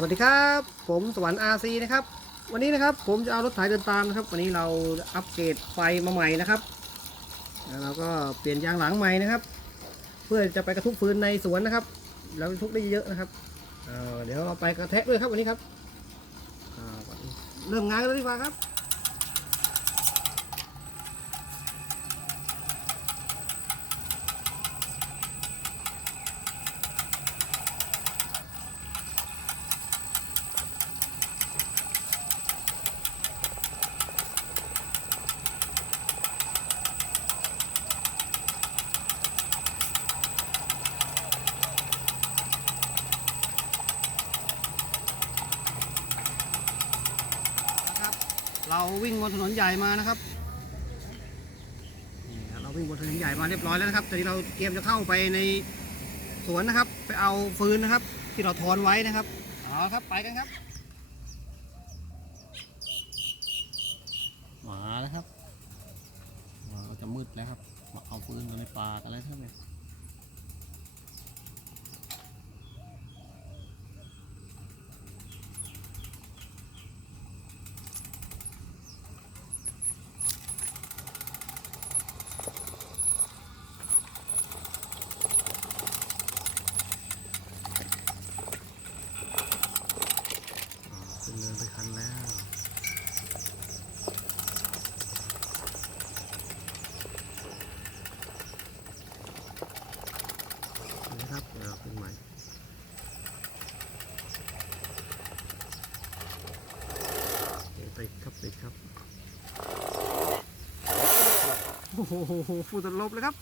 สวัสดีครับ ผมสวรรค์อาซีนะครับ วันนี้นะครับผมจะเอารถไถเดินตามนะครับ วันนี้เราอัปเกรดไฟมาใหม่นะครับแล้วเราก็เปลี่ยนยางหลังใหม่นะครับ เพื่อจะไปกระทุกฟืนในสวนนะครับ แล้วทุกได้เยอะนะครับเเดี๋ยวเราไปกระแทกด้วยครับวันนี้ครับเริ่มงานกันเลยดีกว่าครับ เราวิ่งบนถนนใหญ่มานะครับนี่เราวิ่งบนถนนใหญ่มาเรียบร้อยแล้วนะครับตอนนี้เราเตรียมจะเข้าไปในสวนนะครับ ไปเอาฟืนนะครับ ที่เราทอนไว้นะครับเอาครับไปกันครับมาแล้วครับเราจะมืดแล้วครับมาเอาปืนกันในป่ากันแล้วใช่ไหม ขึ้นเนินไปคันแล้วนะครับเดี๋ยวเราขึ้น ใหม่โอเคติดครับติดครับโอ้โหฟูตลบเลยครับ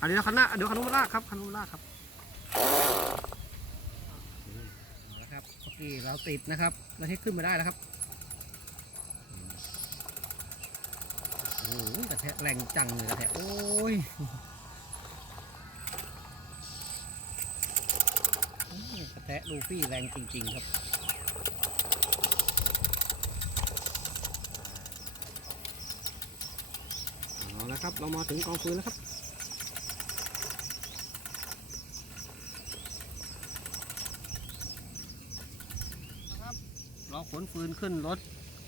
อันนี้คันหน้าเดี๋ยวคันนู้นมลากครับคันนู้นมลากครับเอาละครับโอเคเราติดนะครับเราให้ขึ้นมาได้แล้วครับโอ้โหกระแทกแรงจังเลยกระแทกโอ้ย แทกลูฟี่แรงจริง ๆ ครับ เอาละครับ เรามาถึงกองฟืนแล้วครับนะครับเราขนฟืนขึ้นรถ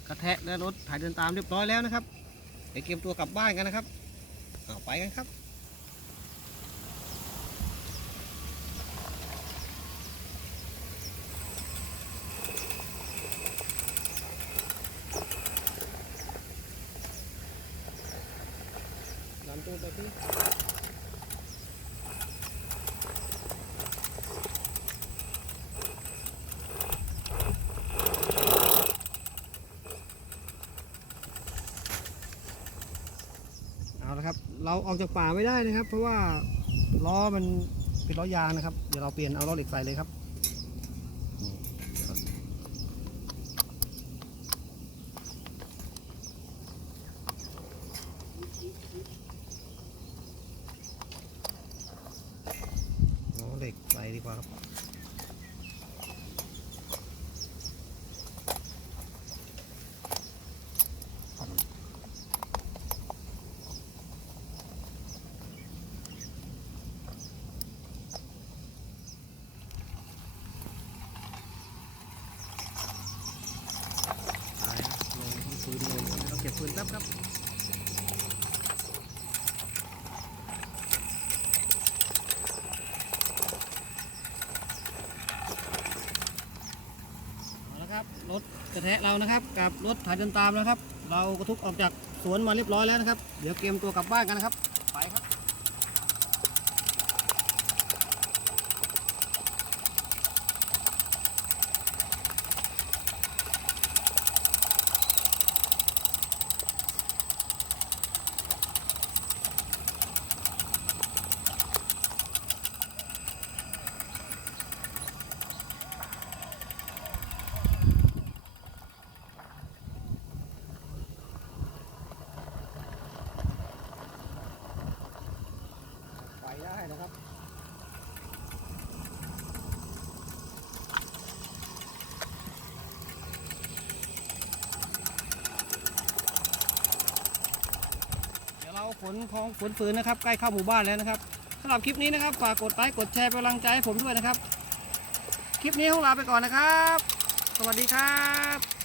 กระแทะและรถถ่ายเดินตามเรียบร้อยแล้วนะครับ เดี๋ยวเตรียมตัวกลับบ้านกันนะครับเอาไปกันครับ ตัวไปพี่เอาละครับ เราออกจากป่าไม่ได้นะครับ เพราะว่าล้อมันเป็นล้อยางนะครับ เดี๋ยวเราเปลี่ยนเอาล้อเหล็กใส่เลยครับล้อเหล็กใส่ดีกว่าครับ ตายครับลง ที่ฟืนลงเราเก็บฟืนแป๊บครับเอาละครับรถกระแทะเรานะครับกับรถถ่ายเดินตามนะครับ เรากระทุกออกจากสวนมาเรียบร้อยแล้วนะครับ เดี๋ยวเกมตัวกลับบ้านกันนะครับ ไปครับ ไปได้นะครับเดี๋ยวเราขนของขนฟืนนะครับ ใกล้เข้าหมู่บ้านแล้วนะครับสำหรับคลิปนี้นะครับฝากกดไลค์กดแชร์เป็นกำลังใจให้ผมด้วยนะครับ คลิปนี้ของเราไปก่อนนะครับ สวัสดีครับ